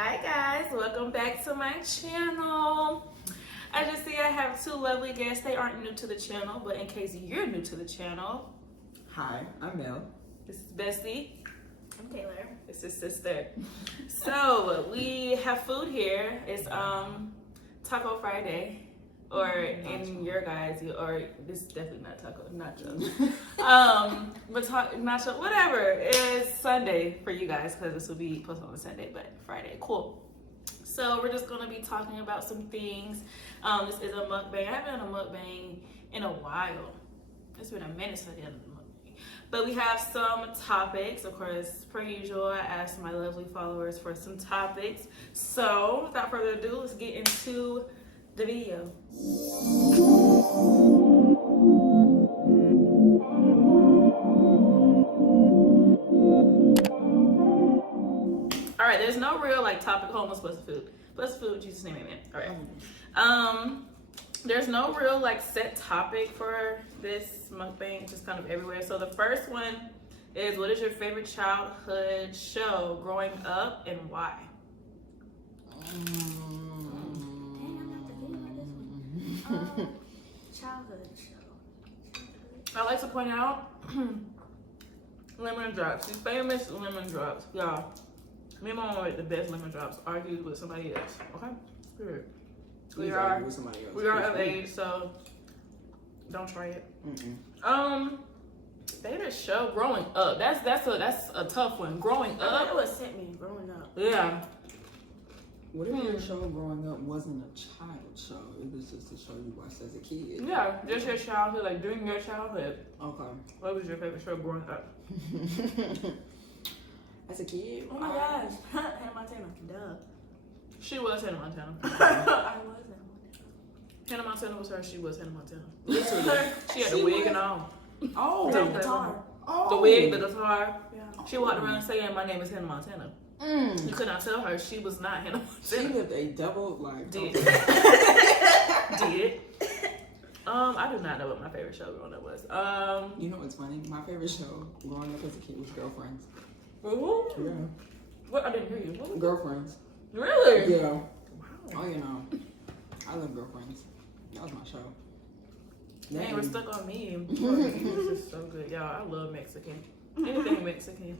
Hi guys, welcome back to my channel. As you see, I have two lovely guests. They aren't new to the channel, but in case you're new to the channel. Hi, I'm Mel. This is Bestie. I'm Taylor. This is Sister. So we have food here. It's Taco Friday. Or in your guys, or this is definitely not taco, nachos. But nacho, whatever. It's Sunday for you guys because this will be posted on a Sunday, but Friday, cool. So we're just gonna be talking about some things. This is a mukbang. I haven't done a mukbang in a while. It's been a minute since I did a mukbang. But we have some topics, of course, per usual. I asked my lovely followers for some topics. So without further ado, let's get into the video. All right, there's no real like topic. Homeless plus food, Jesus name, amen. All right. There's no real like set topic for this mukbang. It's just kind of everywhere. So the first one is, what is your favorite childhood show growing up and why? Childhood show. I like to point out lemon drops. These famous lemon drops, y'all. Me and my mom made the best lemon drops. Argued with somebody else. Okay, good. We are of age, so don't try it. Favorite show growing up. That's a tough one. Growing up. That was sent me growing up. Yeah. What if your show growing up wasn't a child show? It was just a show you watched as a kid. Yeah, just your childhood, like during your childhood. Okay. What was your favorite show growing up? As a kid? Oh my gosh. Hannah Montana. Duh. She was Hannah Montana. I was Hannah Montana. Hannah Montana was her. She was Hannah Montana. Literally. She had the wig and all. Oh, The guitar. Oh. The wig, the guitar. Yeah. She walked around saying, "My name is Hannah Montana." You could not tell her she was not Hannah She Montana. lived a double life. Did. Did. I do not know what my favorite show growing up was. You know what's funny? My favorite show growing up as a kid was Girlfriends. Ooh. Yeah. What? I didn't hear you. What was Girlfriends. Really? Yeah. Wow. Oh, you know. I love Girlfriends. That was my show. Dang, we're stuck on me. This is so good. Y'all, I love Mexican. Anything Mexican.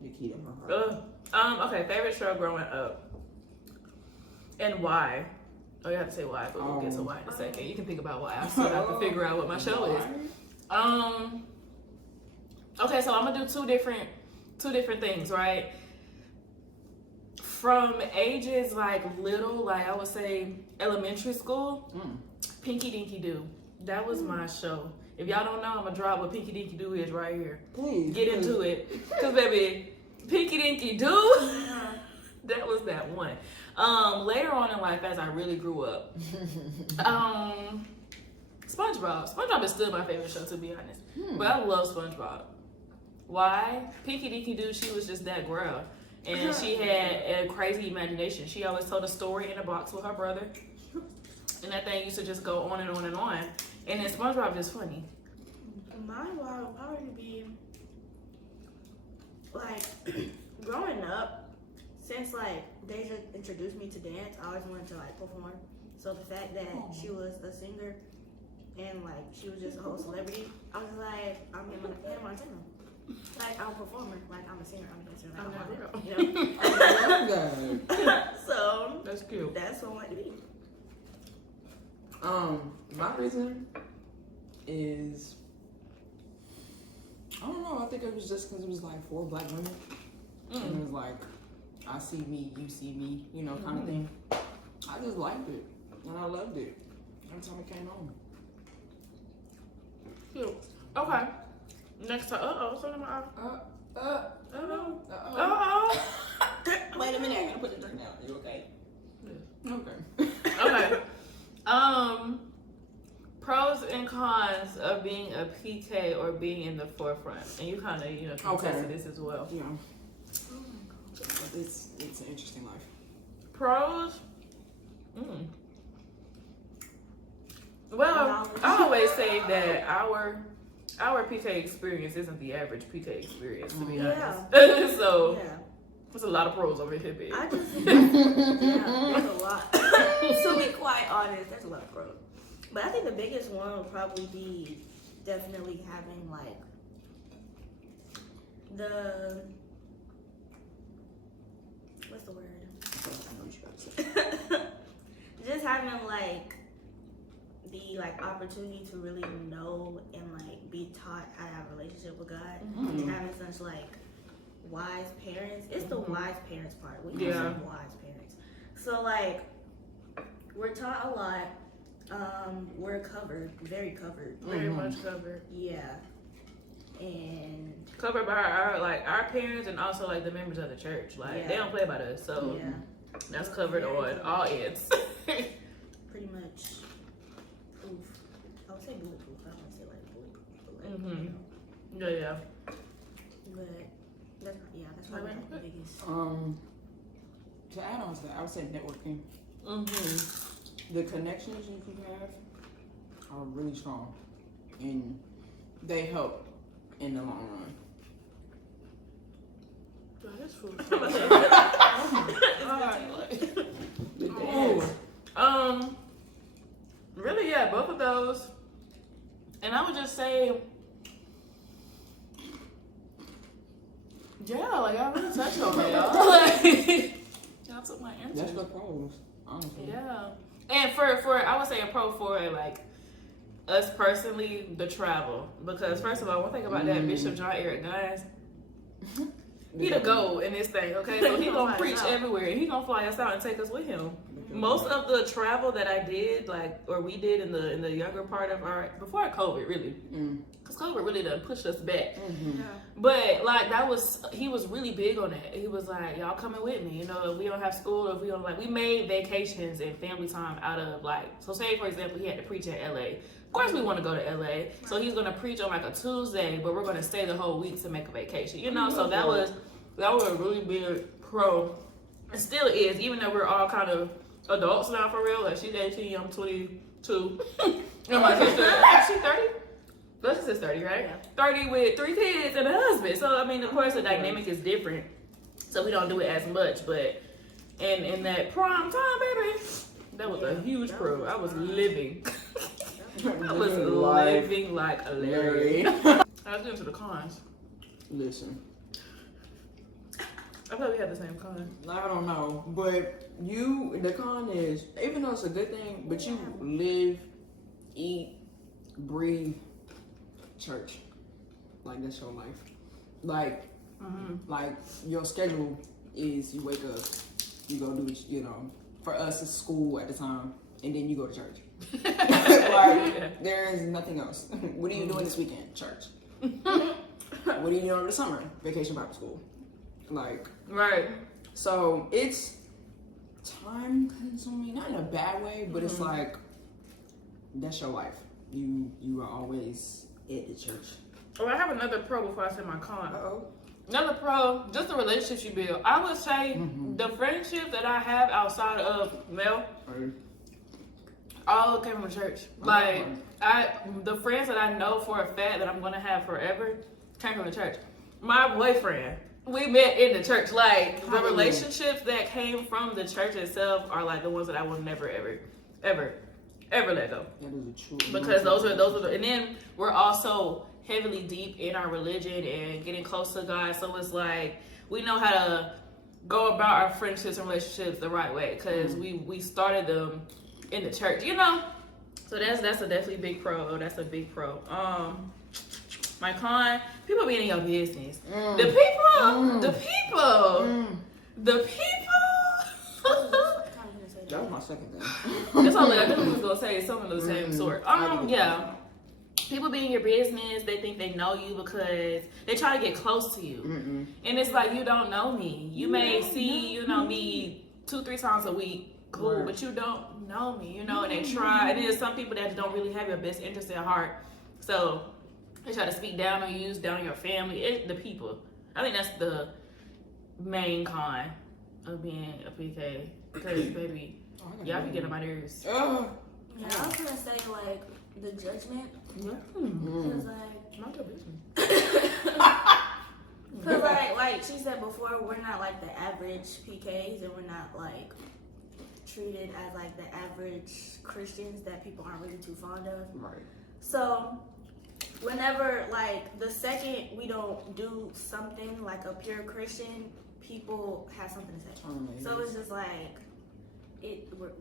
Nikita, her heart. Okay, favorite show growing up. And why? Oh, you have to say why, but we'll get to why in a second. You can think about why. I still have to figure out what my show is. Okay, so I'm gonna do two different things, right? From ages like little, like I would say elementary school, Pinky Dinky Doo. That was my show. If y'all don't know, I'm gonna drop what Pinky Dinky Doo is right here. Please. Get into it. Cause baby, Pinky Dinky Doo, that was that one. Later on in life, as I really grew up, SpongeBob. SpongeBob is still my favorite show, to be honest. But I love SpongeBob. Why? Pinky Dinky Doo, she was just that girl. And she had a crazy imagination. She always told a story in a box with her brother. And that thing used to just go on and on and on. And then SpongeBob is funny. Mine would probably be like growing up. Since like Deja introduced me to dance, I always wanted to like perform. So the fact that she was a singer and like she was just a whole celebrity, I was like, I'm Hannah Montana. Like I'm a performer, like I'm a singer, I'm a dancer, like, I'm not real. You know? I love that. So That's cute. that's what I want to be. My reason is, I don't know, I think it was just because it was like 4 black women. And it was like, I see me, you see me, you know, kind of thing. I just liked it. And I loved it. Every time it came on. Cute. Okay. Next time. Something about. Wait a minute, I gotta put the drink down. Are you okay? Yeah. Okay. Okay. Pros and cons of being a PK or being in the forefront, and you kind of contested this as well. Yeah. It's an interesting life. Pros. Well, I always say that our PK experience isn't the average PK experience, to be honest. So Yeah. There's a lot of pros over here, babe. I just think there's a lot. To be quite honest, there's a lot of pros. But I think the biggest one would probably be definitely having like the what's the word? Just having like the like opportunity to really know and like be taught how to have a relationship with God and having such like wise parents. It's the wise parents part. We have some wise parents. So like we're taught a lot. We're covered, very covered. Very much covered. Yeah. And Covered by our parents and also like the members of the church. Like they don't play about us. So that's covered on all ends. pretty much proof. I would say bulletproof. I don't want to say like bulletproof. But like, you know. Yeah. But that's probably like the biggest. To add on to that, I would say networking. The connections you can have are really strong, and they help in the long run. That's food. Really, yeah, both of those. And I would just say, yeah, like I really touched on it. Y'all took my answer. That's the pros, honestly. Yeah. And for I would say a pro for like us personally, the travel. Because first of all, one thing about that Bishop John Eric Guys, he the GOAT in this thing, okay? So he gonna preach everywhere. He gonna fly us out and take us with him. Most of the travel that I did, like, or we did in the younger part of our, before COVID really, because COVID really done pushed us back. But like he was really big on that. He was like, y'all coming with me, you know, if we don't have school, or if we don't, like, we made vacations and family time out of like, so say for example, he had to preach in LA. Of course we want to go to LA. So he's gonna preach on like a Tuesday, but we're gonna stay the whole week to make a vacation, you know? So that was a really big pro. It still is, even though we're all kind of adults now for real. Like she's 18, I'm 22. And my sister, she's 30. But she's 30, right? Yeah. 30 with 3 kids and a husband. So I mean, of course, the dynamic is different. So we don't do it as much. But in that prime time, baby, that was a huge pro. I was living. I was living like a Larry. I was into the cons. Listen. I thought we had the same con. I don't know, but the con is, even though it's a good thing, but you live, eat, breathe church. Like, that's your life. Like, like your schedule is you wake up, you go do, you know, for us it's school at the time, and then you go to church. Like, there is nothing else. What are you doing this weekend? Church. What are you doing over the summer? Vacation Bible school. Like, right. So it's time consuming, not in a bad way, but it's like, that's your life. You are always at the church. Oh, I have another pro before I say my con. Uh-oh. Another pro, just the relationships you build. I would say the friendships that I have outside of Mel, all came from church. Like, the friends that I know for a fact that I'm gonna have forever came from the church. My boyfriend, we met in the church. Like, the relationships that came from the church itself are like the ones that I will never, ever let go. That is a true. Because those are the, and then we're also heavily deep in our religion and getting close to God. So it's like, we know how to go about our friendships and relationships the right way. Because we started them in the church, you know? So that's a definitely big pro. That's a big pro. My con, people being in your business. The people. That was my second thing. That's all I knew was gonna say something of the same sort. Yeah. People be in your business, they think they know you because they try to get close to you. And it's like, you don't know me. You may see, you know, me 2-3 times a week. Cool, but you don't know me, you know, and they try. And there's some people that don't really have your best interest at heart. So they try to speak down on you, down on your family, the people. I think that's the main con of being a PK. Because, baby, y'all be getting on my nerves. Yeah, I was gonna say, like, the judgment. Because, like, not your business. Cause like she said before, we're not like the average PKs, and we're not like treated as like the average Christians that people aren't really too fond of. Right. So whenever like the second we don't do something like a pure Christian, people have something to say. So it's just like we're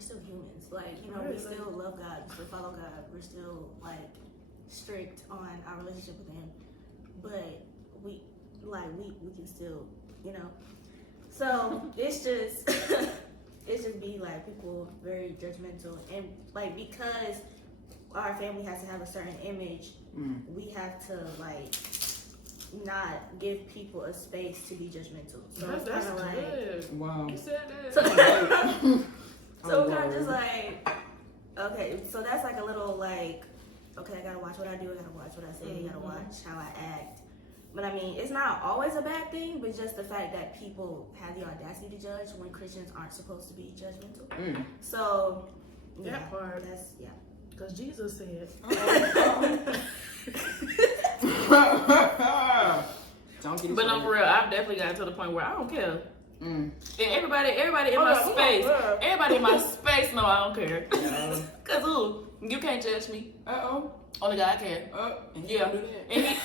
still humans. Like, you know, we still love God, we still follow God, we're still like strict on our relationship with Him, but we can still, you know. So it's just it's just be like people very judgmental, and like because our family has to have a certain image, we have to like not give people a space to be judgmental. So it's kind of like, good. Wow. You said that. So we're kind of just like, okay, so that's like a little like, okay, I gotta watch what I do, I gotta watch what I say, I gotta watch how I act. But I mean, it's not always a bad thing, but just the fact that people have the audacity to judge when Christians aren't supposed to be judgmental. So, yeah, That part. that's, yeah. Because Jesus said. Don't get it But no, started. for real, I've definitely gotten to the point where I don't care. Mm. And everybody in my space, everybody in my space know I don't care. Cause ooh, you can't judge me. Uh-oh. Only God can. And Yeah. do that. And he,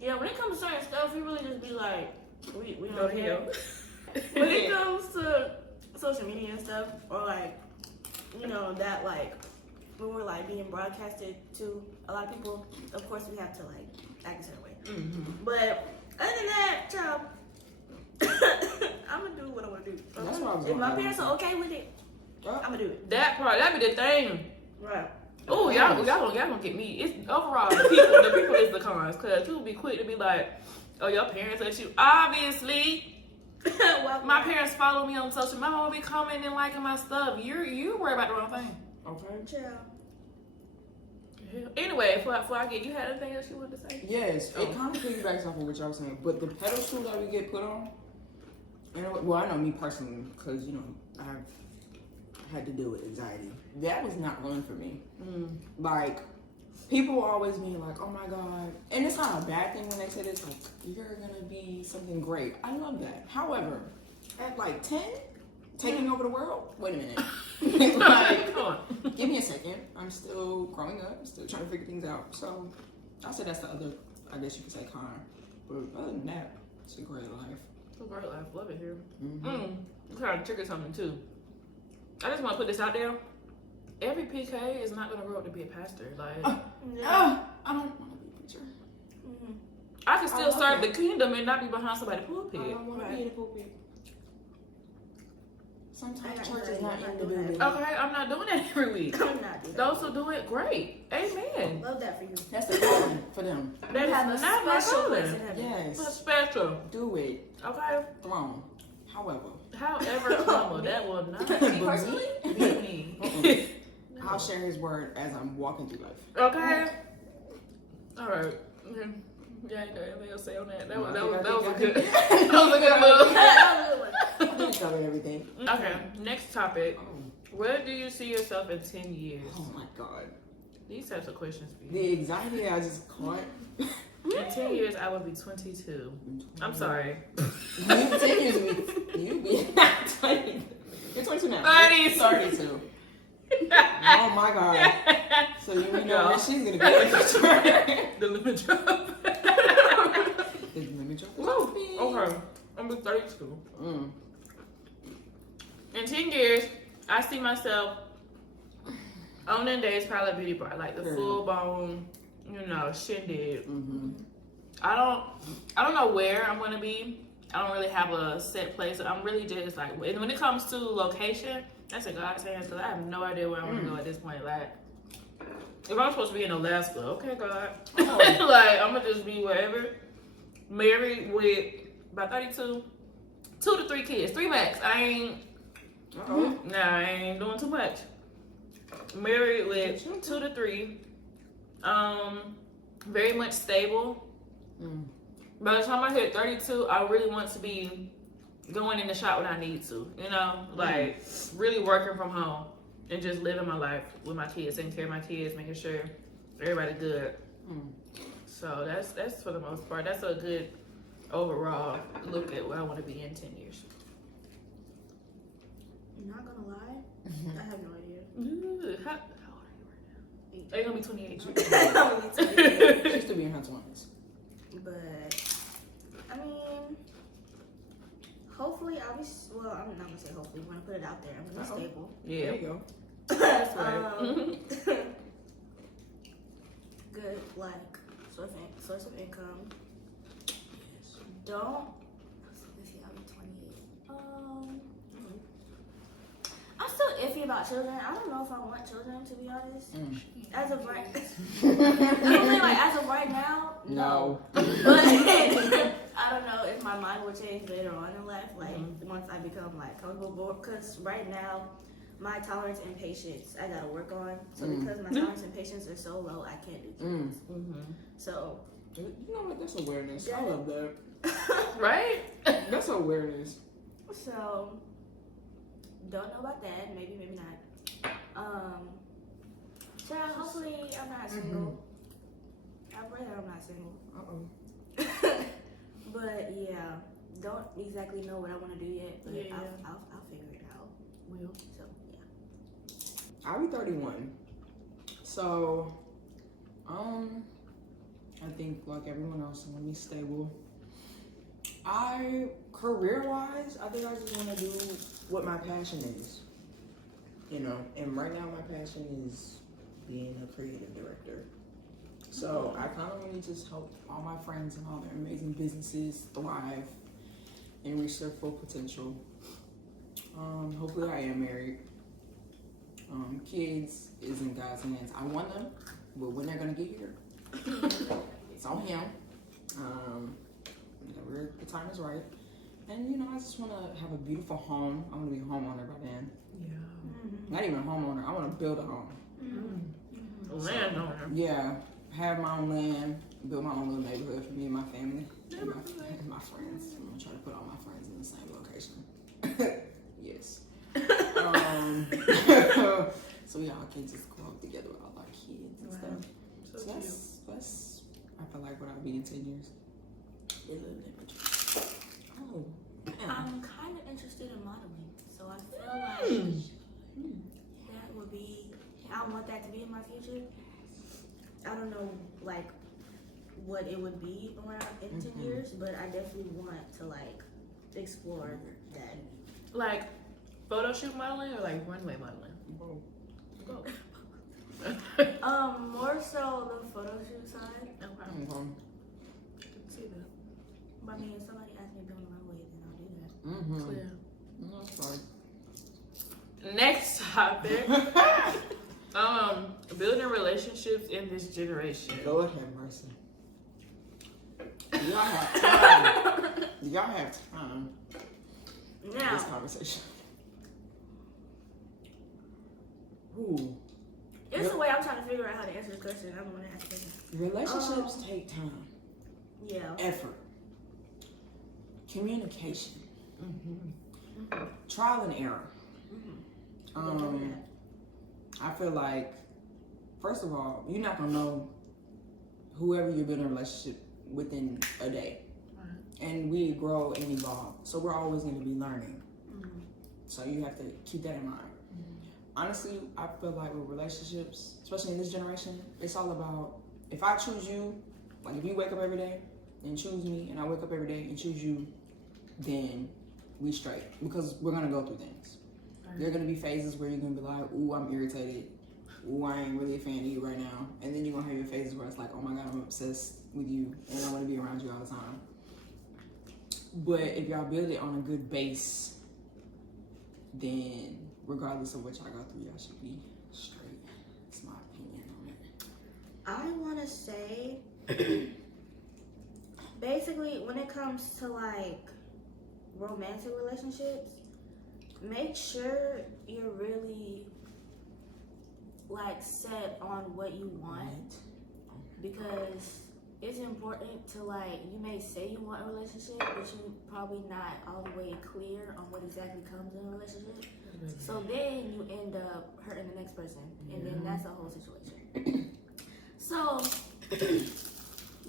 Yeah, when it comes to certain stuff, we really just be like, we Go don't to care. hell. When it comes to social media and stuff, or like, you know, that like, when we're like being broadcasted to a lot of people, of course we have to like act a certain way. But other than that, child, I'm gonna do what I want to do. That's what I was If my gonna parents say. are okay with it, I'm gonna do it. that part, that be the thing. Right. Oh, y'all gonna get me. It's overall the people is the cons, cause people be quick to be like, oh, your parents let you. Obviously, Well, my parents follow me on social. My mom be commenting and liking my stuff. You worry about the wrong thing. Okay. child. Anyway, before I get, you had anything else you wanted to say? Yes, it kind of piggybacks off of what y'all was saying, but the pedestal that we get put on, and well, I know me personally, because you know I've had to deal with anxiety. That was not rolling for me. Like people always be like, "Oh my God," and it's not a bad thing when they say this. Like you're gonna be something great. I love that. However, at like 10, taking over the world. Wait a minute. Like, Come on. give me a second. I'm still growing up, still trying to figure things out. So I said that's the other, I guess you could say, con. But other than that, it's a great life. It's a great life. Love it here. I'm trying to trigger something too. I just want to put this out there. Every PK is not going to grow up to be a pastor. Like, I don't want to be a preacher. I can still love serve that. the kingdom and not be behind somebody's I pulpit. don't want to be in the pulpit. Sometimes church is I'm not not in the doing building. Okay, I'm not doing that every week. I'm not doing that. Those who do it, great. Amen. Love that for you. That's the calling for them. That is have a not my special place calling. in heaven. It's Yes, special. do it. Okay. Throne. However, However, Mama, that will not But be personally? me. I'll share his word as I'm walking through life. Okay. All right. Okay. Yeah, ain't got anything else to say on that. That was a good. That was a good move. I think I covered everything. Okay. Next topic. Where do you see yourself in 10 years? Oh my God. These types of questions. Be. The anxiety I just caught. In 10 years, I will be 22. I'm sorry. You 10 years you be 20. You're 22 now. 30. 32. Oh my God. So you know where she's gonna be in the future. The limit drop. The limit drop. Okay. I'm be 32. In 10 years, I see myself owning Days Pilot Beauty Bar, like the full blown, you know, shindig. I don't know where I'm gonna be. I don't really have a set place. I'm really just like, when it comes to location, that's in God's hands because I have no idea where I want to go at this point. Like, if I'm supposed to be in Alaska, okay, God, like I'm gonna just be wherever. Married with by 32, 2 to 3 kids, 3 max. I ain't doing too much. Married with 2 to 3. Very much stable. By the time I hit 32, I really want to be going in the shop when I need to. You know, like really working from home and just living my life with my kids, taking care of my kids, making sure everybody good. So that's for the most part. That's a good overall look at where I want to be in 10 years. Not gonna lie, I have no idea. Ooh, how old are you right now? Are you gonna be 28? She used to be in her 20s. But I mean, hopefully I'll be. Well, I'm not gonna say hopefully. When I put it out there, I'm gonna be stable. Yeah. There you go. That's right. Good, like source of income. Don't. Let's see, I'll be 28. I'm still iffy about children. I don't know if I want children, to be honest. As of right, as of right now, no. But I don't know if my mind will change later on in life. Like once I become like comfortable, because right now my tolerance and patience I gotta work on. So because my tolerance and patience are so low, I can't do things. So you know what? That's awareness. I love that. Right? That's awareness. So don't know about that. Maybe not. So hopefully I'm not single. I pray that I'm not single. But yeah, don't exactly know what I want to do yet. But I'll figure it out. Will. So yeah. I'll be 31. So, I think like everyone else, I want to be stable. Career-wise, I think I just want to do what my passion is. You know, and right now my passion is being a creative director. So I kind of want to just help all my friends and all their amazing businesses thrive and reach their full potential. Hopefully I am married. Kids is in God's hands. I want them, but when they're gonna get here, it's on Him. Whenever the time is right. And you know, I just want to have a beautiful home. I want to be a homeowner by then. Yeah. Not even a homeowner. I want to build a home. A landowner. Yeah, have my own land, build my own little neighborhood for me and my family and my friends. I'm gonna try to put all my friends in the same location. Yes. So we all can just grow up together with all our kids and stuff. So that's I feel like what I'll be in 10 years. Oh, I'm kind of interested in modeling, so I feel like that would be. I want that to be in my future. I don't know, like, what it would be around in 10 years, but I definitely want to, like, explore that. Like photo shoot modeling or like runway modeling? Both. More so the photo shoot side. Okay. See that. But I mean, if somebody asks me to be on the runway, then I'll do that. Clear. No, sorry. Next topic. Building relationships in this generation. Lord have mercy. Do y'all have time? Do y'all have time for Now, this conversation? Ooh. it's the way I'm trying to figure out how to answer this question. I'm the one to ask the question. Relationships take time, Yeah. effort, communication, trial and error. I feel like, first of all, you're not gonna know whoever you're building a relationship within a day. And we grow and evolve, so we're always going to be learning. So you have to keep that in mind. Honestly, I feel like with relationships, especially in this generation, it's all about, if I choose you, like if you wake up every day and choose me, and I wake up every day and choose you, then we straight, because we're going to go through things. There are going to be phases where you're going to be like, ooh, I'm irritated. Ooh, I ain't really a fan of you right now. And then you're going to have your phases where it's like, oh my God, I'm obsessed with you and I want to be around you all the time. But if y'all build it on a good base, then regardless of what y'all go through, y'all should be straight. That's my opinion on it. I want to say, basically, when it comes to like romantic relationships, make sure you're really like set on what you want, because it's important to, like, you may say you want a relationship, but you're probably not all the way clear on what exactly comes in a relationship. So then you end up hurting the next person, and then that's the whole situation. So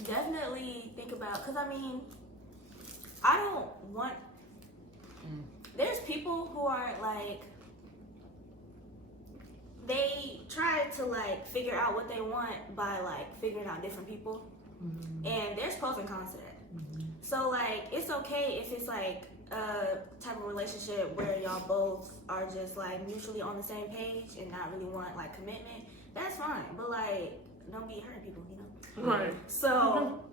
definitely think about, because I mean, I don't want. There's people who are like, they try to like figure out what they want by like figuring out different people, and there's pros and cons to that. So like, it's okay if it's like a type of relationship where y'all both are just like mutually on the same page and not really want like commitment. That's fine, but like, don't be hurting people, you know. Right. So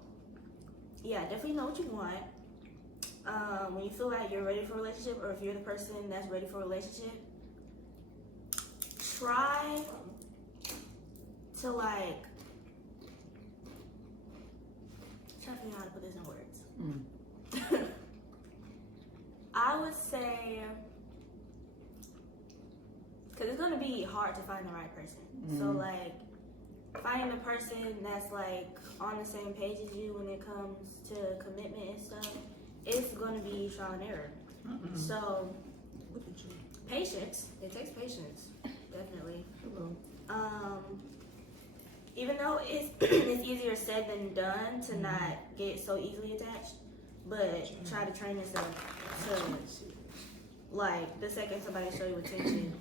yeah, definitely know what you want. When you feel like you're ready for a relationship, or if you're the person that's ready for a relationship, try to like, try to figure out how to put this in words. I would say, because it's going to be hard to find the right person. So like, finding the person that's like on the same page as you when it comes to commitment and stuff, it's going to be trial and error. So patience, it takes patience, definitely. Even though it's it's easier said than done to not get so easily attached, but try to train yourself to, like, the second somebody show you attention,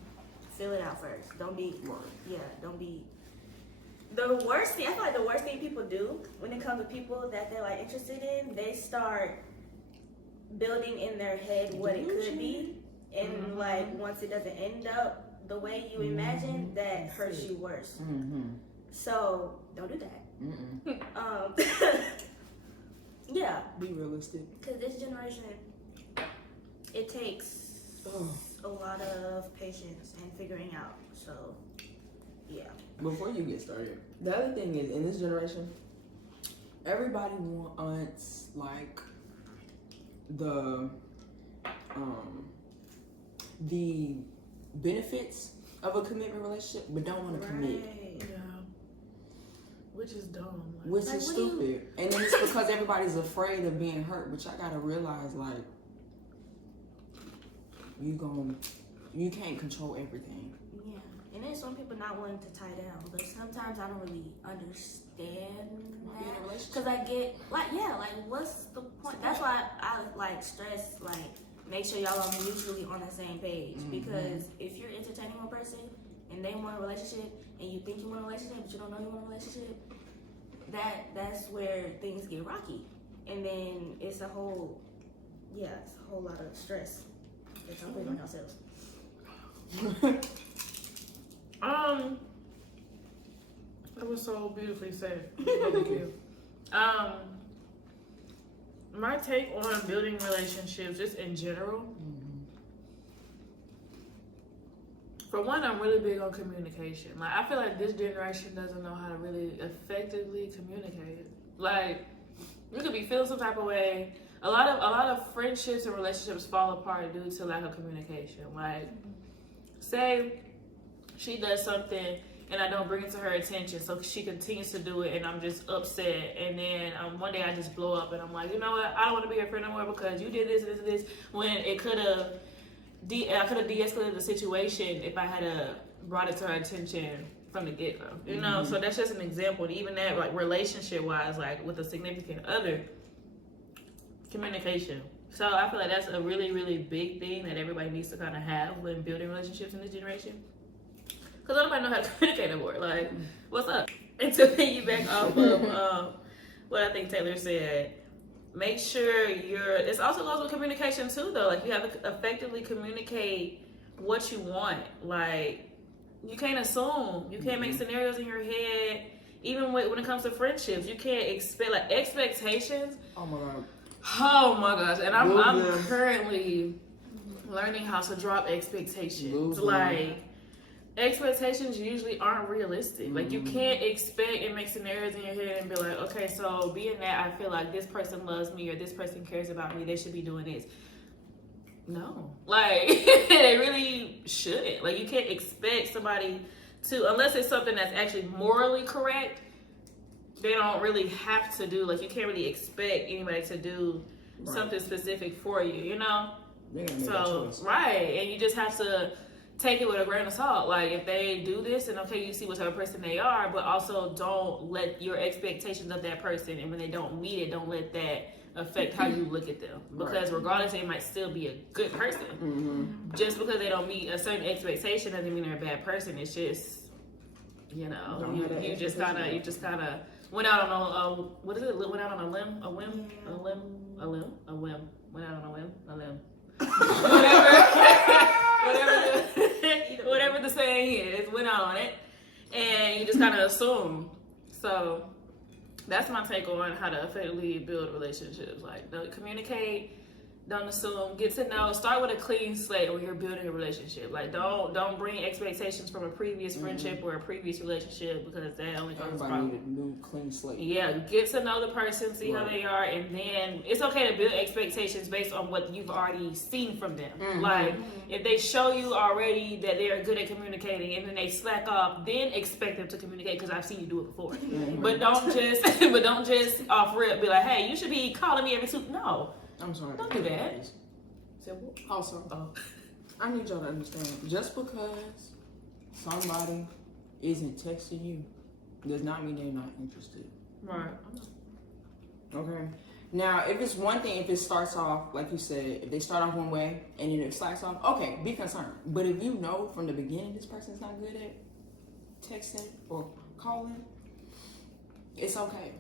feel it out first. Don't be, don't be. The worst thing, I feel like the worst thing people do when it comes to people that they're like interested in, they start building in their head what it could be, and like once it doesn't end up the way you imagine, that hurts you worse. So don't do that. Yeah, Be realistic. because this generation, it takes a lot of patience and figuring out. So yeah. Before you get started, the other thing is, in this generation, everybody wants like the benefits of a commitment relationship, but don't want to commit, Yeah. Which is dumb. which Like, is what do you- stupid. And then it's because everybody's afraid of being hurt. But y'all gotta realize, like, you can't control everything. Yeah, and then some people not wanting to tie down, but sometimes I don't really understand that, because I get like, what's the point? That's why I like stress, like, make sure y'all are mutually on the same page, because if you're entertaining one person and they want a relationship and you think you want a relationship but you don't know you want a relationship, that's where things get rocky, and then it's a whole lot of stress that y'all put on yourselves. That was so beautifully said. Thank you. My take on building relationships, just in general. For one, I'm really big on communication. Like, I feel like this generation doesn't know how to really effectively communicate. Like, you could be feeling some type of way. A lot of friendships and relationships fall apart due to lack of communication. Like, say she does something and I don't bring it to her attention, so she continues to do it, and I'm just upset. And then one day I just blow up, and I'm like, you know what? I don't want to be your friend no more because you did this and this and this. When it could have, I could have de-escalated the situation if I had brought it to her attention from the get go. You know, so that's just an example. And even that, like, relationship wise, like with a significant other, communication. So I feel like that's a really, really big thing that everybody needs to kind of have when building relationships in this generation. Because nobody knows how to communicate anymore. Like, what's up? And to piggyback off of what I think Taylor said, make sure it's also goes with communication too, though. Like, you have to effectively communicate what you want. Like, you can't assume. You can't make scenarios in your head. Even when it comes to friendships, you can't expect, like, expectations. Oh my God. Oh my gosh. And I'm currently learning how to drop expectations. Like, expectations usually aren't realistic. Like, you can't expect and make scenarios in your head and be like, okay, so being that I feel like this person loves me or this person cares about me, they should be doing this. No. Like, they really shouldn't. Like, you can't expect somebody to, unless it's something that's actually morally correct, they don't really have to do, like, you can't really expect anybody to do something specific for you, you know? So, right. And you just have to take it with a grain of salt. Like, if they do this, and okay, you see what type of person they are, but also don't let your expectations of that person, and when they don't meet it, don't let that affect how you look at them. Because regardless, they might still be a good person. Mm-hmm. Just because they don't meet a certain expectation doesn't mean they're a bad person. It's just, you know, you just kind of went out on a what is it? Went out on a whim, whatever the saying is, went out on it, and you just kind of assume. So that's my take on how to effectively build relationships. Like, don't communicate, don't assume, get to know. Start with a clean slate when you're building a relationship. Like, don't bring expectations from a previous friendship or a previous relationship, because that only causes problems. Everybody need a new clean slate. Yeah, get to know the person, see how they are, and then it's okay to build expectations based on what you've already seen from them. Like, if they show you already that they're good at communicating and then they slack off, then expect them to communicate, because I've seen you do it before. But don't just off rip be like, hey, you should be calling me every 2. No. I'm sorry. Don't do that. Also, I need y'all to understand, just because somebody isn't texting you does not mean they're not interested. Right. Okay. Now, if it's one thing, if it starts off, like you said, if they start off one way and then it slacks off, okay, be concerned. But if you know from the beginning this person's not good at texting or calling, it's okay.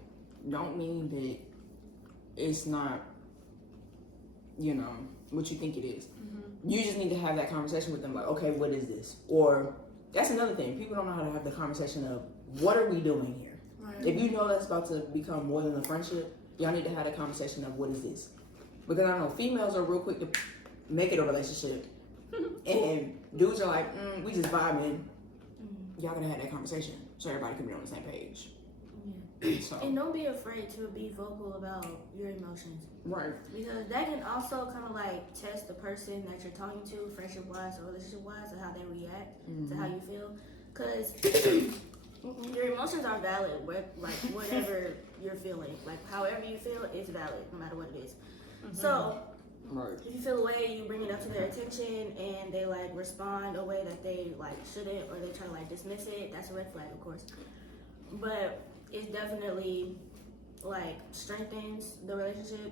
Don't mean that it's not, you know, what you think it is. You just need to have that conversation with them, like, okay, what is this? Or that's another thing. People don't know how to have the conversation of, what are we doing here? Right. If you know that's about to become more than a friendship, y'all need to have a conversation of, what is this? Because I know females are real quick to make it a relationship, and dudes are like, we just vibing. Y'all gotta have that conversation so everybody can be on the same page. So. And don't be afraid to be vocal about your emotions. Right. Because that can also kind of like test the person that you're talking to, friendship-wise or relationship-wise, and how they react to how you feel. Because your emotions are valid, like whatever you're feeling. Like however you feel is valid, no matter what it is. So if you feel a way, you bring it up to their attention, and they like respond a way that they like shouldn't, or they try to like dismiss it. That's a red flag, of course. But it definitely like strengthens the relationship.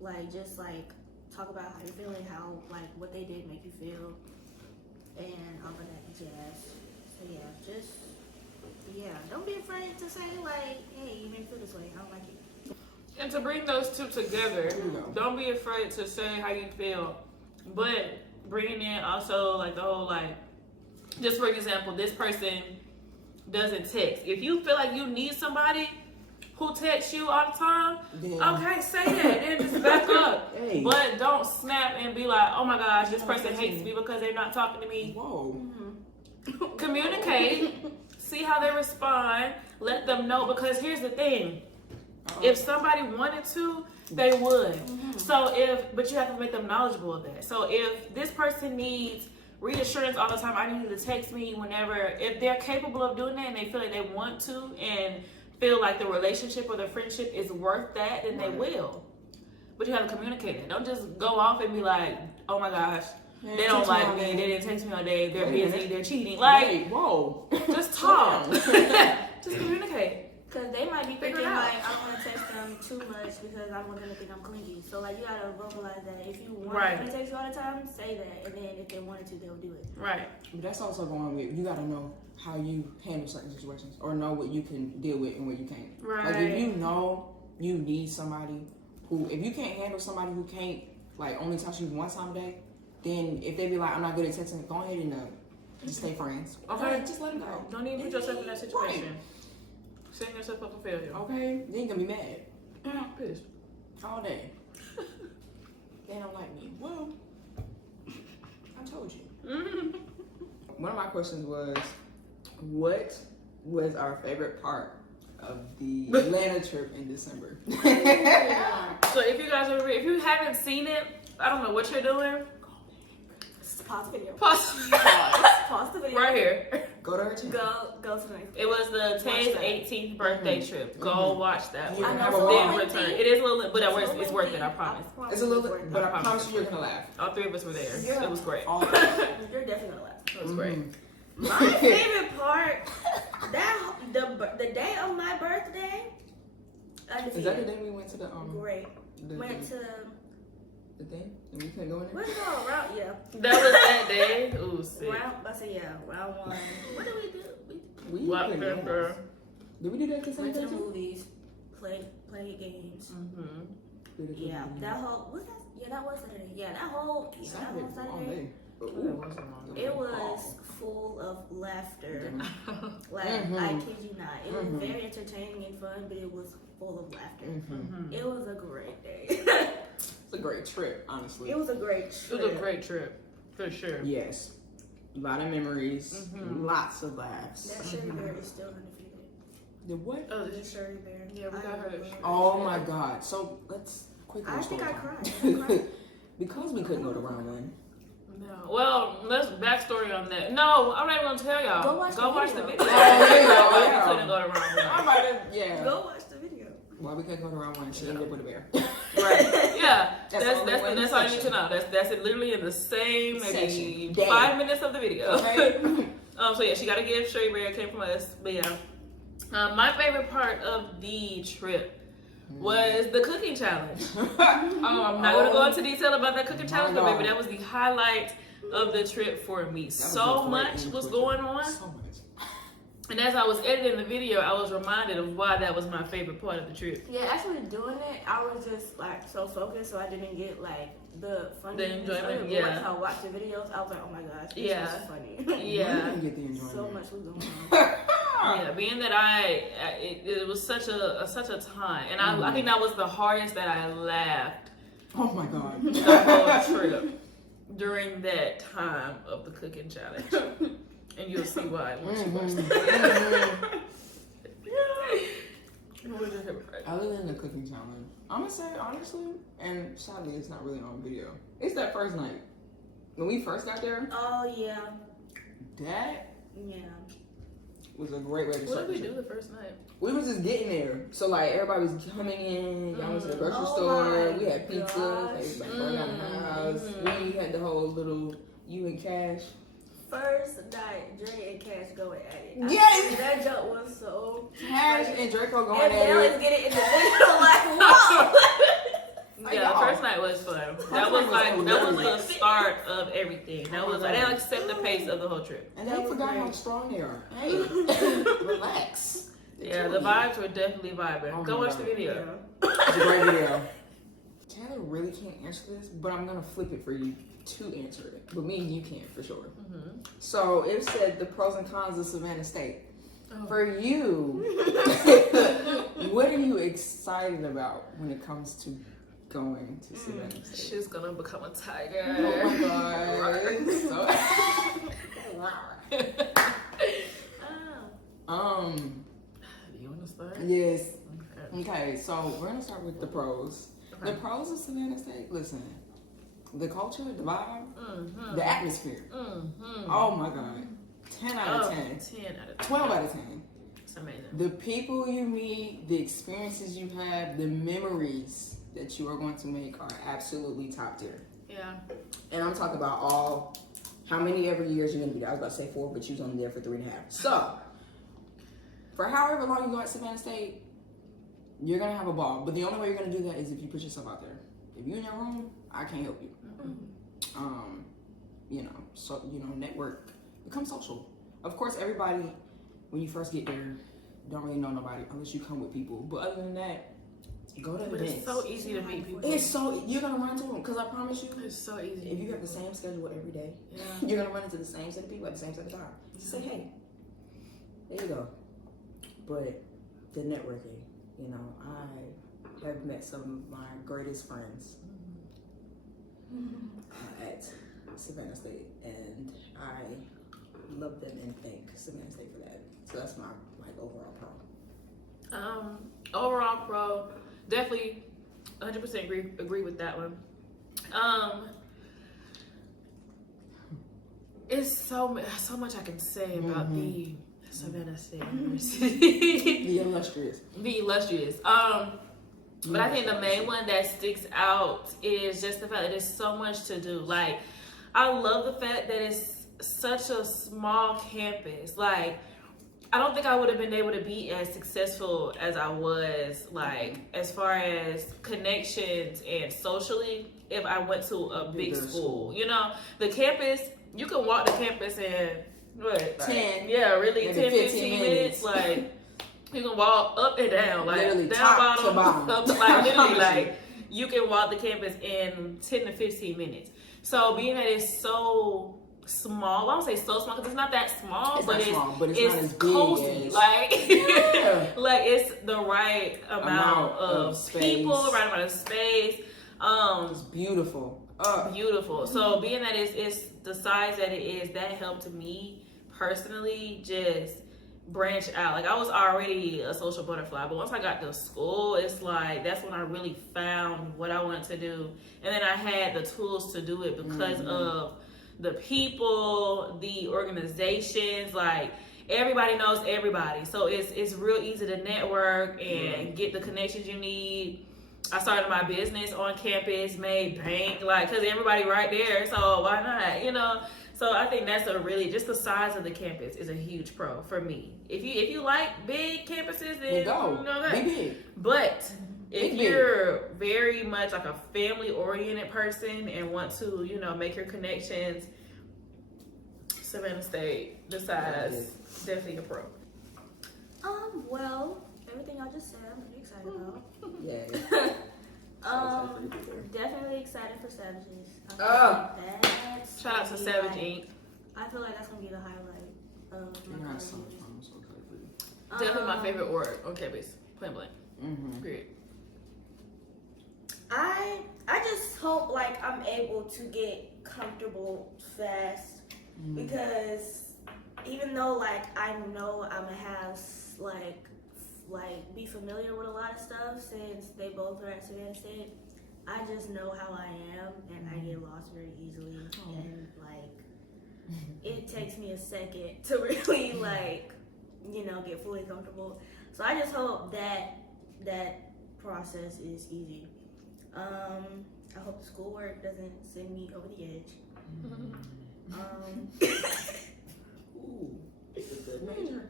Like just like talk about how you're feeling, how like what they did make you feel, and all of that jazz. So don't be afraid to say like, hey, you make me feel this way, I don't like it. And to bring those two together, don't be afraid to say how you feel, but bringing in also like the whole like, just for example, this person doesn't text. If you feel like you need somebody who texts you all the time, okay, say that and just back up. But don't snap and be like, oh my gosh, this person hates me because they're not talking to me. Whoa. Communicate, see how they respond, let them know, because here's the thing. If somebody wanted to, they would. But you have to make them knowledgeable of that. So if this person needs reassurance all the time, I need you to text me whenever, if they're capable of doing that and they feel like they want to and feel like the relationship or the friendship is worth that, then they will. But you have to communicate it. Don't just go off and be like, oh my gosh, they don't like me, they didn't text me all day, they're busy, they're cheating. Like, just talk. Just communicate. Because they might be thinking like, I don't want to text them too much because I want them to think I'm clingy. So like you gotta vocalize that. If you want them to text you all the time, say that, and then if they wanted to, they'll do it. Right. But that's also going with, you gotta know how you handle certain situations, or know what you can deal with and what you can't. Right. Like if you know you need somebody who, if you can't handle somebody who can't like only touch you one time a day, then if they be like, I'm not good at texting, go ahead and just stay friends. Okay. Just let them go. Don't even put yourself in that situation. Setting yourself up for failure. Okay, then you gonna be mad. Pissed. All day. They don't like me. Well, I told you. One of my questions was, what was our favorite part of the Atlanta trip in December? So if you guys are, if you haven't seen it, I don't know what you're doing. Pause the video. Pause the video. Right here. Go to her channel. Go to the next. It was the Tay's 18th birthday trip. Go watch that one. I know, Then return. It is a little, but it's worth it. I promise. It's a little, but I promise you, you're gonna laugh. All three of us were there. It was great. You're definitely gonna laugh. It was great. My favorite part, the day of my birthday. Is that the day we went to the Great. Went to the thing, and we couldn't go in there. where's it called? Round, yeah. That was that day. Ooh, sick. Round one. What did we do? We Black couldn't pepper. dance. Did we do that at the same Went to time? the movies, played games. Mm-hmm. Yeah, that whole was that. Yeah, that was Saturday. Yeah, that whole Saturday. All Saturday. day. It was full of laughter. Like Mhm. I kid you not, it was Mhm. very entertaining and fun, but it was full of laughter. Mm-hmm. It was a great day. It's a great trip, honestly. It was a great It trip. was a great trip, for sure. Yes. A lot of memories, lots of laughs. That Sherry Bear is still undefeated. The what? Oh, The Sherry Bear. Yeah, we got her. Oh my God. So let's quickly. I think I story cried. time. I cried. Because we couldn't go to round one. No. Well, let's backstory on that. No, I'm not even gonna tell y'all. Go watch the the video. video. Oh, there you go, Why yeah. we couldn't go to round I'm one. about to, yeah. Go watch the video. Why we couldn't go to round one? She ended up with a bear. Right. Yeah. That's That's only one all you need to section. know. That's it literally in the same maybe Section. 5 minutes of the video. Okay. So yeah, she got a gift. Sherry Bear came from us. But yeah, my favorite part of the trip was the cooking challenge. I'm not gonna go into detail about that cooking challenge, but baby, that was the highlight of the trip for me. So much was going on. So much. And as I was editing the video, I was reminded of why that was my favorite part of the trip. Yeah, actually doing it, I was just like so focused, so I didn't get like the funny. The enjoyment, Once yeah. I watched the videos, I was like, oh my gosh, this Yeah. was funny. We Yeah. didn't get the enjoyment. So much was going on. Yeah, being that it was such a time, and I think that was the hardest that I laughed Oh my God. the whole trip during that time of the cooking challenge, and you'll see why once you watch Mhm. What was your favorite part? Other than the cooking challenge, I'm gonna say honestly, and sadly it's not really on video. It's that first night. When we first got there, Oh yeah, that yeah. was a great way to What start did we the do trip. the first night? We was just getting there. So like everybody was coming in, y'all went to the grocery Oh store, my we had pizza, gosh. everybody brought down the house. We had the whole little you and Cash. First night, Dre and Cash going at it. Yes! That joke was so. Cash and Draco going And at Belle it. is getting in the video like, whoa. Yeah, the first night was fun. That was like that was the start of everything. That was like they like set the pace of the whole trip. And they forgot how strong they are. Hey, relax. Yeah, the vibes were definitely vibing. Oh Go my watch the God. video. It's a great video. Taylor really can't answer this, but I'm gonna flip it for you to answer it. But me and you can for sure. So it said the pros and cons of Savannah State. Oh. For you, what are you excited about when it comes to going to Savannah State? She's gonna become a tiger. Oh my God. Oh. You wanna start? Yes. Okay. Okay, so we're gonna start with the pros. Okay. The pros of Savannah State, listen, the culture, the vibe, Mm-hmm. the atmosphere. Mm-hmm. Oh my God. 10 out of 10. 10 out of 10. 12 out of 10. It's amazing. The people you meet, the experiences you have, the memories that you are going to make are absolutely top tier. Yeah. And I'm talking about all, how many every years you're going to be there. I was about to say 4, but you was only there for 3.5. So, for however long you go at Savannah State, you're going to have a ball. But the only way you're going to do that is if you put yourself out there. If you're in your room, I can't help you. So, network, become social. Of course, everybody, when you first get there, don't really know nobody unless you come with people. But other than that, go to But events. it's so easy to meet people. You're going to run into them. Because I promise you, It's so easy. if you have the same schedule every day, Yeah. you're going to run into the same set of people at the same set of time. Just say, hey, there you go. But the networking, I have met some of my greatest friends at Savannah State, and I love them and thank Savannah State for that. So that's my overall pro. Overall pro, definitely 100% agree with that one. It's so much I can say about the Savannah State University. The illustrious. The illustrious. But I think the main one that sticks out is just the fact that there's so much to do. Like, I love the fact that it's such a small campus. Like, I don't think I would have been able to be as successful as I was, like, as far as connections and socially, if I went to a big school. You know, the campus, you can walk the campus in, what? Like, 10. Yeah, really, maybe 10, 15 minutes. Like, you can walk up and down. Like, Literally down, top to bottom, bottom. up, like, literally, you. like, you can walk the campus in 10 to 15 minutes. So, being that it's so small. Well, I don't say so small because it's not that small, It's but not it's small, but it's not as big cozy. as- Like, Yeah. like it's the right amount of space. people, right amount of space. It's beautiful. Beautiful. So being that it's the size that it is, that helped me personally just branch out. Like I was already a social butterfly, but once I got to school, it's like that's when I really found what I wanted to do, and then I had the tools to do it because of the people, the organizations, like everybody knows everybody. So it's real easy to network and get the connections you need. I started my business on campus, made bank, like, cause everybody right there. So why not, you know? So I think that's just the size of the campus is a huge pro for me. If you like big campuses, then go. you know that. Be big. But if Big. you're very much like a family-oriented person and want to, you know, make your connections, Savannah State, the size, definitely a pro. Well, everything I just said, I'm pretty excited about. Yeah. Definitely excited for Savages. That's Shout out to gonna be Savage like- Inc. I feel like that's gonna be the highlight of my You're not so college years. fun. I'm so excited for you. Definitely my favorite org on campus. Point blank. Period. I just hope like I'm able to get comfortable fast because even though like I know I'm gonna have like be familiar with a lot of stuff since they both are at Savannah State, I just know how I am and I get lost very easily and like it takes me a second to really like, you know, get fully comfortable. So I just hope that process is easy. I hope the schoolwork doesn't send me over the edge. Ooh, it's a good major.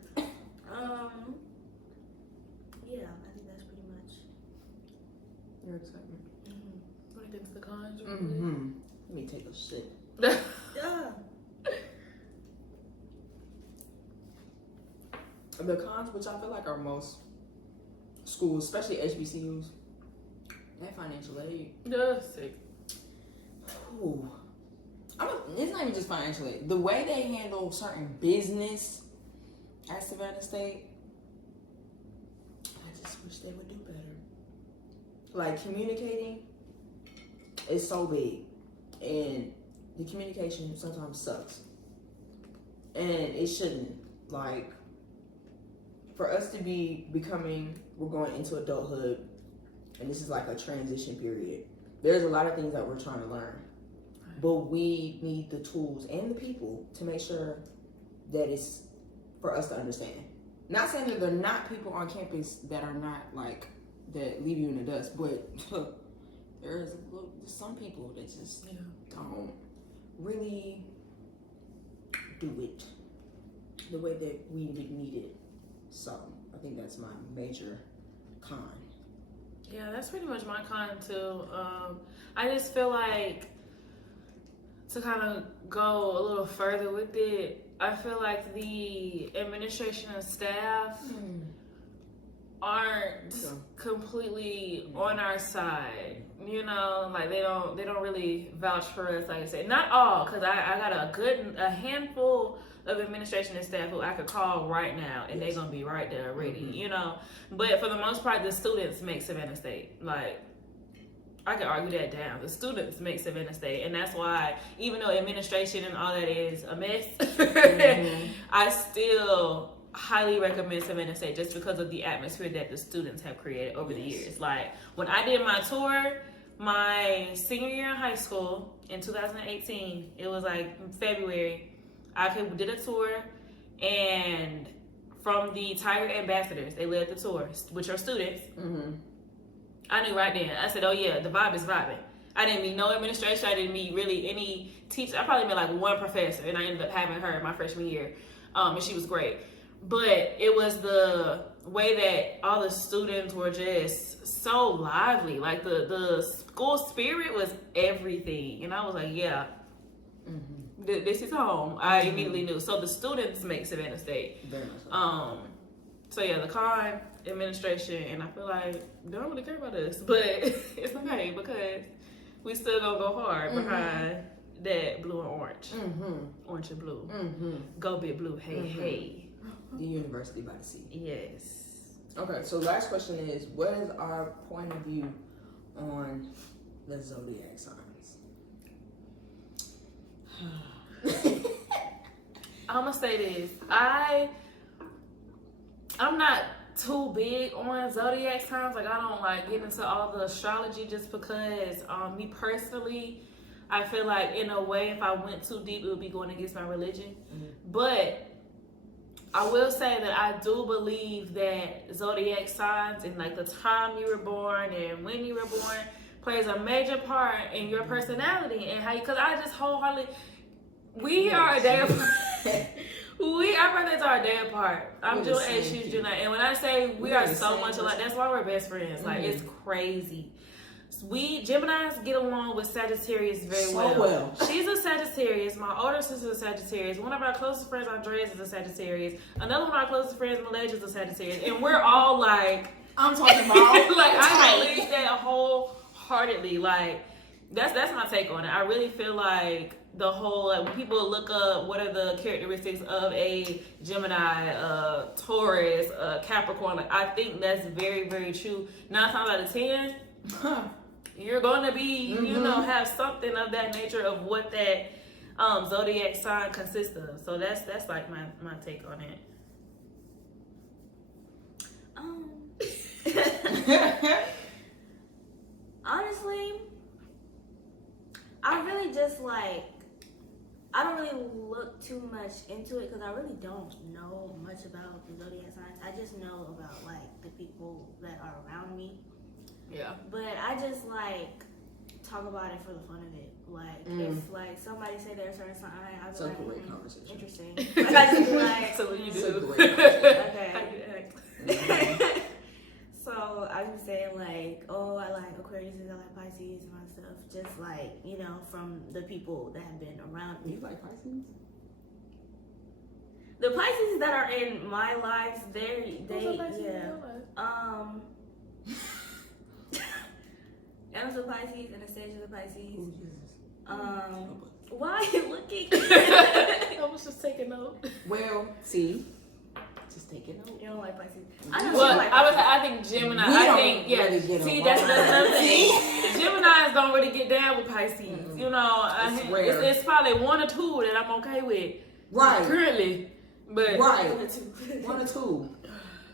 Yeah, I think that's pretty much. Your excitement. What do you think's the cons? Let me take a sip. Yeah. The cons, which I feel like are most schools, especially HBCUs, that financial aid. Yeah, sick. Ooh. It's not even just financial aid. The way they handle certain business at Savannah State, I just wish they would do better. Like communicating is so big, and the communication sometimes sucks, and it shouldn't. Like for us to be we're going into adulthood, and this is like a transition period. There's a lot of things that we're trying to learn. But we need the tools and the people to make sure that it's for us to understand. Not saying that there are not people on campus that are not like, that leave you in the dust, but there's some people that just don't really do it the way that we would need it. So I think that's my major con. Yeah, that's pretty much my con too. I just feel like to kind of go a little further with it, I feel like the administration and staff aren't completely on our side. You know, like they don't really vouch for us. Like I said, not all, because I got a handful of administration and staff who I could call right now, and they're gonna be right there ready. You know, but for the most part, the students make Savannah State. Like I could argue that down. The students make Savannah State, and that's why even though administration and all that is a mess, I still highly recommend Savannah State just because of the atmosphere that the students have created over the years. Like when I did my tour, my senior year in high school in 2018, it was like February, I did a tour, and from the Tiger Ambassadors, they led the tour, which are students. I knew right then. I said, oh yeah, the vibe is vibing. I didn't meet no administration. I didn't meet really any teacher. I probably met like one professor, and I ended up having her my freshman year, and she was great. but it was the way that all the students were just so lively. Like the school spirit was everything, and I was like, yeah, this is home. I immediately knew. So the students make Savannah State. Very much so. So yeah, the con administration, and I feel like they don't really care about us, but it's okay because we still gonna go hard behind that blue and orange, orange and blue. Go big blue, hey hey. The University by the Sea. Yes. Okay, so last question is, what is our point of view on the zodiac signs? I'm gonna say this. I'm not too big on zodiac signs. Like, I don't like get into all the astrology just because me personally, I feel like in a way if I went too deep it would be going against my religion. But I will say that I do believe that zodiac signs and like the time you were born and when you were born plays a major part in your personality and how you, because I just wholeheartedly, we are a day apart. Our birthdays are a day apart. I'm June 8th, she's June 9th. And when I say we are so much alike, that's why we're best friends. Like, it's crazy. We Geminis get along with Sagittarius very well. She's a Sagittarius. My older sister's a Sagittarius. One of our closest friends, Andreas, is a Sagittarius. Another one of our closest friends, Malaysia, is a Sagittarius. And we're all like, I'm talking about like I believe that wholeheartedly. Like that's my take on it. I really feel like the whole, like, when people look up what are the characteristics of a Gemini, Taurus, Capricorn, like I think that's very, very true. 9 times out of 10. You're going to be, you know, have something of that nature of what that zodiac sign consists of. So that's like my take on it. Honestly, I really just like, I don't really look too much into it because I really don't know much about the zodiac signs. I just know about like the people that are around me. Yeah. But I just like talk about it for the fun of it. Like if like somebody say they're a certain sign, I'll be like, great conversation. Interesting. Like I just be like, so what you It's a do? great conversation. okay. How you act? So I was saying like, oh, I like Aquarius, I like Pisces and my stuff. Just like, you know, from the people that have been around me. You like Pisces? The Pisces that are in my lives, they Anna's a Pisces, Anastasia's a Pisces. Why are you looking? I was just taking note. Well, see, just take a note. You don't like Pisces? I know Well, you like I think Gemini. Really get See, along. that's another thing. Geminis don't really get down with Pisces. You know, it's probably 1 or 2 that I'm okay with. Right. Currently, but Right. 1 or 2.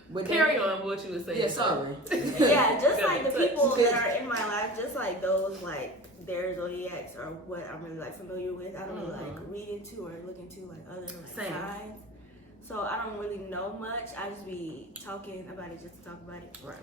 But carry on with what you were saying. Yeah, sorry. Yeah, just like the people that are in my life, just like those, like their zodiacs are what I'm really like familiar with. I don't really like read into or look into like other like signs. So I don't really know much. I just be talking about it just to talk about it. Right.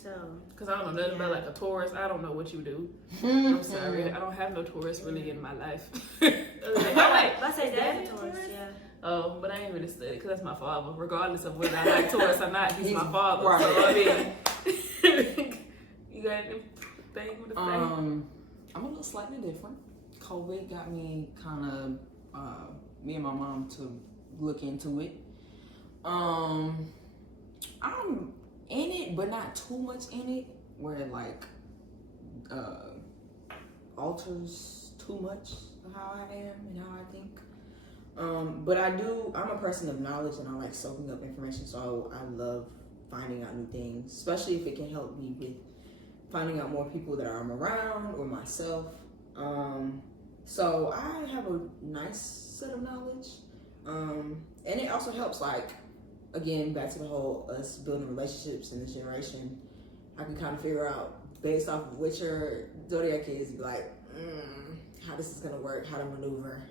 So, because I don't know nothing about like a Taurus. I don't know what you do. I'm sorry. I don't have no Taurus really in my life. I say that's a Taurus, yeah. Oh, but I ain't really studied because that's my father. Regardless of whether I like Taurus or not, he's my father. Right. So I mean, you got anything with the I'm a little slightly different. COVID got me kind of me and my mom to look into it. I'm in it, but not too much in it, where it like alters too much how I am and how I think. But I'm a person of knowledge and I like soaking up information, so I love finding out new things, especially if it can help me with finding out more people that I'm around or myself. So I have a nice set of knowledge. And it also helps, like, again, back to the whole us building relationships in this generation. I can kind of figure out based off of what your zodiac is, be like, how this is gonna work, how to maneuver,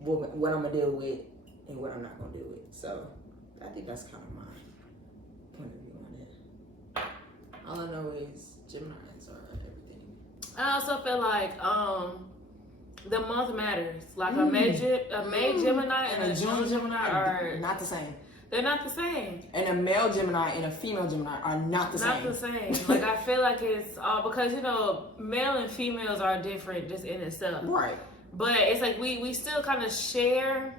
what I'm gonna deal with, and what I'm not gonna deal with. So I think that's kind of my point of view on it. All I know is Geminis are everything. I also feel like The month matters. Like a May Gemini and a June Gemini are not the same. They're not the same. And a male Gemini and a female Gemini are not the same. Not the same. Like I feel like it's all because male and females are different just in itself. Right. But it's like we still kind of share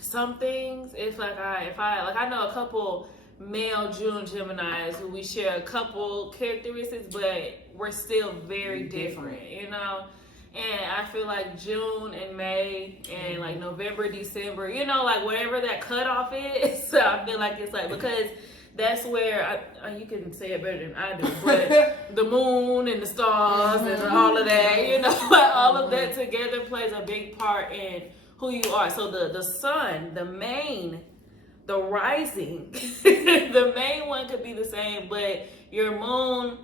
some things. If I know a couple male June Geminis who we share a couple characteristics, but we're still very different. And I feel like June and May and like November, December, like whatever that cutoff is. So I feel like it's like, because that's where you can say it better than I do, but the moon and the stars and all of that, all of that together plays a big part in who you are. So the sun, the rising, the main one could be the same, but your moon.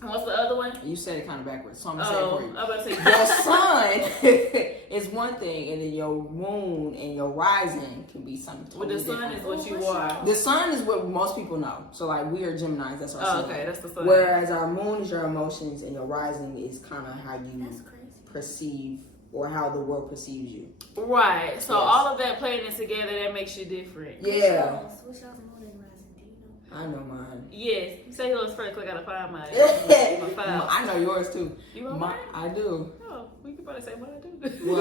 What's the other one? You said it kind of backwards, so I'm gonna say it for you. I was about to say your sun is one thing, and then your moon and your rising can be something totally different. But the sun is what you are. The sun is what most people know. So like we are Geminis, that's our sun. Okay, that's the sun. Whereas our moon is your emotions, and your rising is kind of how you perceive or how the world perceives you. Right. So all of that playing it together, that makes you different. Yeah. What's y'all's moon and rising? Do you know? I know mine. Yes. Say yours first, 'cause I gotta find mine. I know yours too. You know mine? I do. Oh, we can probably say mine too. Well,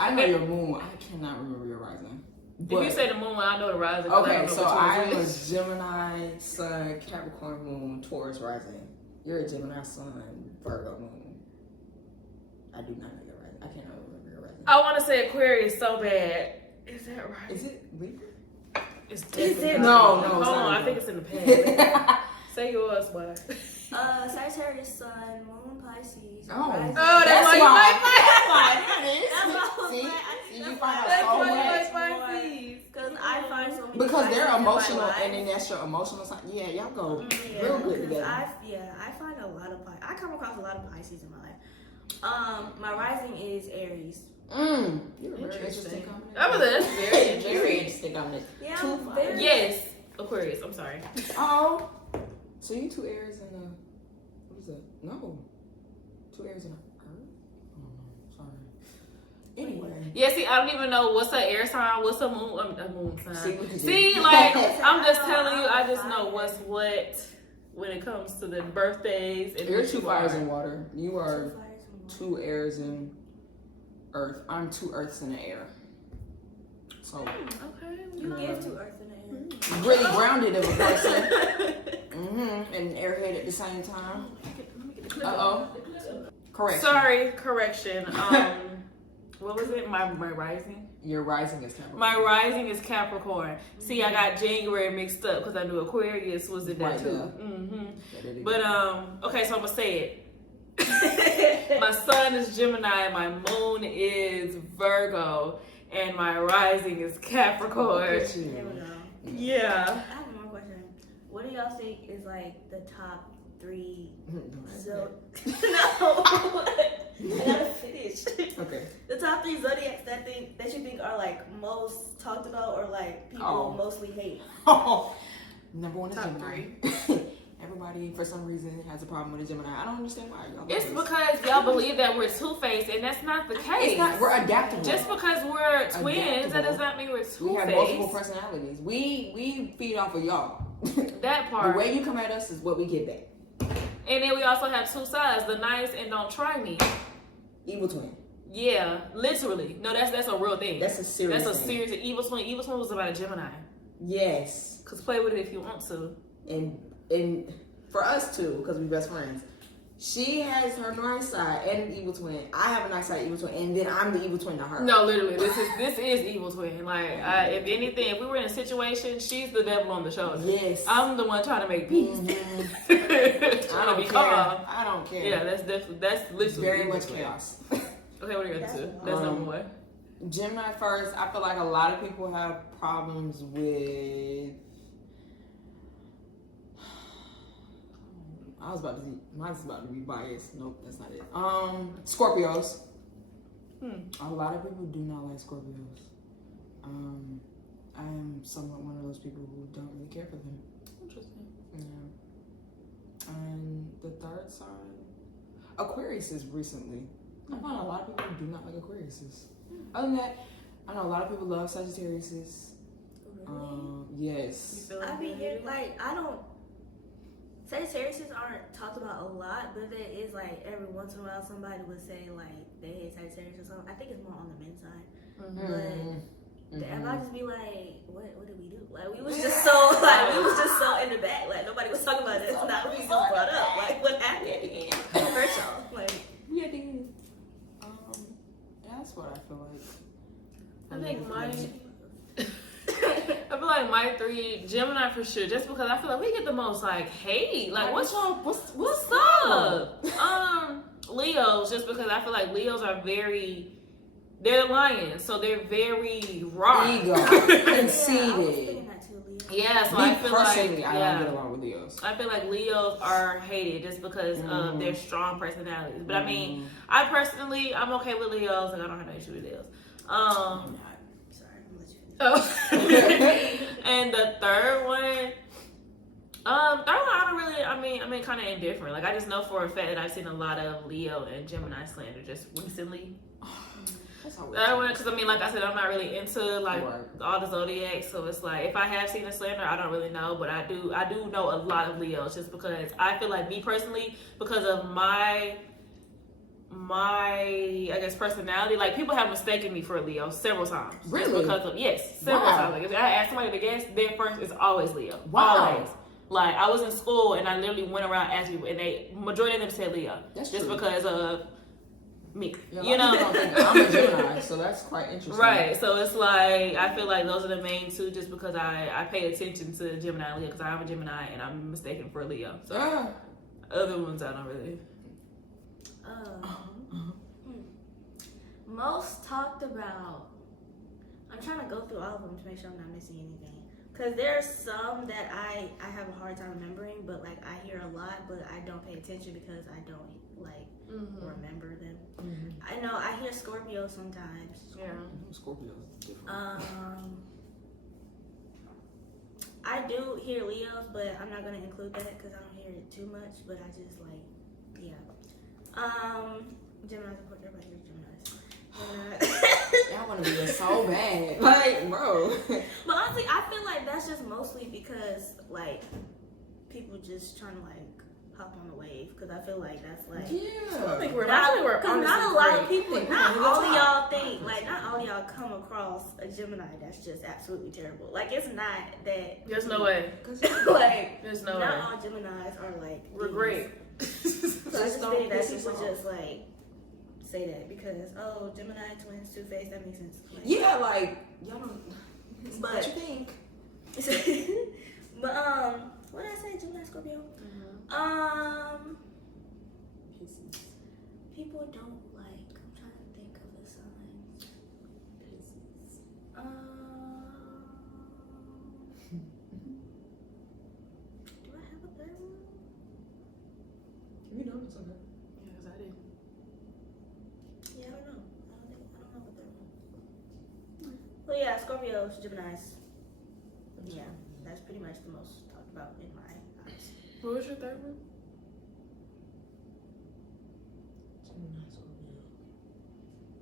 I know your moon. I cannot remember your rising. But, if you say the moon, I know the rising. Okay, so I was Gemini, Sun, Capricorn moon, Taurus rising. You're a Gemini Sun, Virgo moon. I do not know your rising. I cannot remember your rising. I want to say Aquarius so bad. Is that right? Is it Libra? It's it? No, Hold it's on, not I think it's in the past. Say yours, boy. Sagittarius, Sun, Moon, Pisces. Oh. Rising. Oh, that's why you like Pisces. That's why I was See, like, you find out That's so why you much. like Pisces. Because I find so many Because they're Pisces in my emotional, life. and then that's your emotional side. Yeah, y'all go Yeah, real good 'cause together. I find a lot of I come across a lot of Pisces in my life. My rising is Aries. You're a very interesting combination. That's very interesting. Very interesting combination. Yeah, Two I'm fires. very. Yes, Aquarius. I'm sorry. Oh, so you 2 Aries and what is it? No, 2 Aries and a Earth. Oh no, sorry. Anyway, Yeah, see, I don't even know what's a air sign, what's a moon sign. See, look at See, you. like I'm just telling you, I just know what's what when it comes to the birthdays. And you're who 2 you fires are. in water. You are Two fires and 2 Airs in Earth. I'm 2 Earths in the air. So Okay. You give to Earth and the Air. really grounded of a person. And airhead at the same time. Correct. Sorry, correction. What was it? My rising. Your rising is Capricorn. My rising is Capricorn. See, I got January mixed up because I knew Aquarius was in that Right too. there. But okay, so I'm gonna say it. My sun is Gemini, my moon is Virgo, and my rising is Capricorn. There we go. Yeah. I have one more question. What do y'all think is like the top 3 No. I gotta finish. Okay. The top 3 zodiacs that you think are like most talked about or like people mostly hate. Number 1 is Top Gemini. Everybody, for some reason, has a problem with a Gemini. I don't understand why. Y'all It's because y'all believe that we're two-faced, and that's not the case. It's not. We're adaptable. Just because we're twins, that does not mean we're two-faced. We have multiple personalities. We feed off of y'all. That part. The way you come at us is what we get back. And then we also have 2 sides, the nice and don't try me. Evil twin. Yeah, literally. No, that's a real thing. That's a serious That's a thing. serious evil twin. Evil twin was about a Gemini. Yes. Cause play with it if you want to. And for us too, because we best friends. She has her nice side and evil twin. I have a nice side, evil twin, and then I'm the evil twin to her. No, literally, this is evil twin. Like, if anything, if we were in a situation, she's the devil on the shoulder. Yes. I'm the one trying to make peace. I don't be care. calm. I don't care. Yeah, that's literally Very evil much twin. chaos. Okay, what are your other 2? That's number 1. Gemini first. I feel like a lot of people have problems with. Mine's about to be biased. Nope, that's not it. Scorpios. A lot of people do not like Scorpios. I am somewhat one of those people who don't really care for them. Interesting. Yeah. And the third sign, Aquarius is recently I find a lot of people do not like Aquariuses. Other than that, I know a lot of people love Sagittariuses. Yes. I be here like I don't. Sagittariuses aren't talked about a lot, but there is like every once in a while somebody would say like they hate Sagittarius or something. I think it's more on the men's side, but everybody just be like, "What did we do?" Like we was just so in the back. Like nobody was talking about it. It's not we just brought up. Like what happened? First off, like Yeah, that's what I feel like. I think I feel like my 3, Gemini for sure, just because I feel like we get the most like hate. Like what's up? Leos, just because I feel like Leos are they're lions, so they're very raw. Ego, conceited. Yeah, so Me I feel personally, like I don't get along with Leos. I feel like Leos are hated just because of their strong personalities. But I mean, I'm okay with Leos, and I don't have no issue with Leos. sorry, I'm gonna let you finish. And the third one, I don't really. I mean, kind of indifferent. Like I just know for a fact that I've seen a lot of Leo and Gemini slander just recently. That one, because I mean, like I said, I'm not really into like all the zodiacs, so it's like if I have seen a slander, I don't really know, but I do know a lot of Leos, just because I feel like me personally, because of my I guess personality, like people have mistaken me for a Leo several times. Really? Because of several times. Like if I ask somebody to guess, their first is always Leo. Wow. Always. Like I was in school and I literally went around asking people, and majority of them said Leo. That's just true. Because of me. Yeah, you know? I'm a Gemini, so that's quite interesting. Right. So it's like I feel like those are the main 2, just because I pay attention to Gemini and Leo, because I'm a Gemini and I'm mistaken for a Leo. So other ones I don't really. Most talked about. I'm trying to go through all of them to make sure I'm not missing anything. Because there's some that I have a hard time remembering, but like I hear a lot, but I don't pay attention because I don't like remember them. I know I hear Scorpio sometimes. Yeah. Scorpio is different. I do hear Leos, but I'm not gonna include that because I don't hear it too much. But I just like, Gemini's of course, everybody hears Gemini's. Y'all want to be so bad, like, bro. But honestly, I feel like that's just mostly because like people just trying to like hop on the wave, because I feel like that's like I think not a lot of people, not all of y'all think like not all of y'all come across a Gemini that's just absolutely terrible. Like it's not that. There's no way. Like there's no not way. all Geminis are like We're great. So I just think that people just like say that because Gemini twins, two-faced, that makes sense. Like, yeah, like y'all don't. But what you think? But what did I say? Gemini, Scorpio. People don't like. I'm trying to think of the signs. Do I have a third one? You know it's okay. Yeah, 'cause I did. Yeah, I don't know. I don't know what third one. Well, yeah, Scorpios, Geminis. Yeah, that's pretty much the most talked about in my eyes. What was your third one?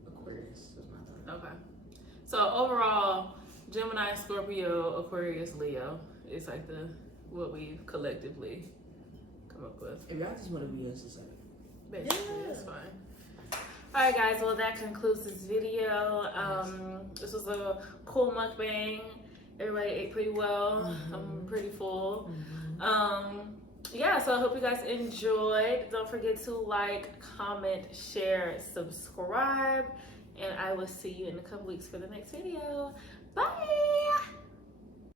Aquarius is my third. Okay. So overall, Gemini, Scorpio, Aquarius, Leo is like what we've collectively come up with. If y'all just want to be us, it's like Basically, it's fine. Alright guys, well that concludes this video. This was a cool mukbang. Everybody ate pretty well. I'm pretty full. Yeah, so I hope you guys enjoyed. Don't forget to like, comment, share, subscribe, and I will see you in a couple weeks for the next video.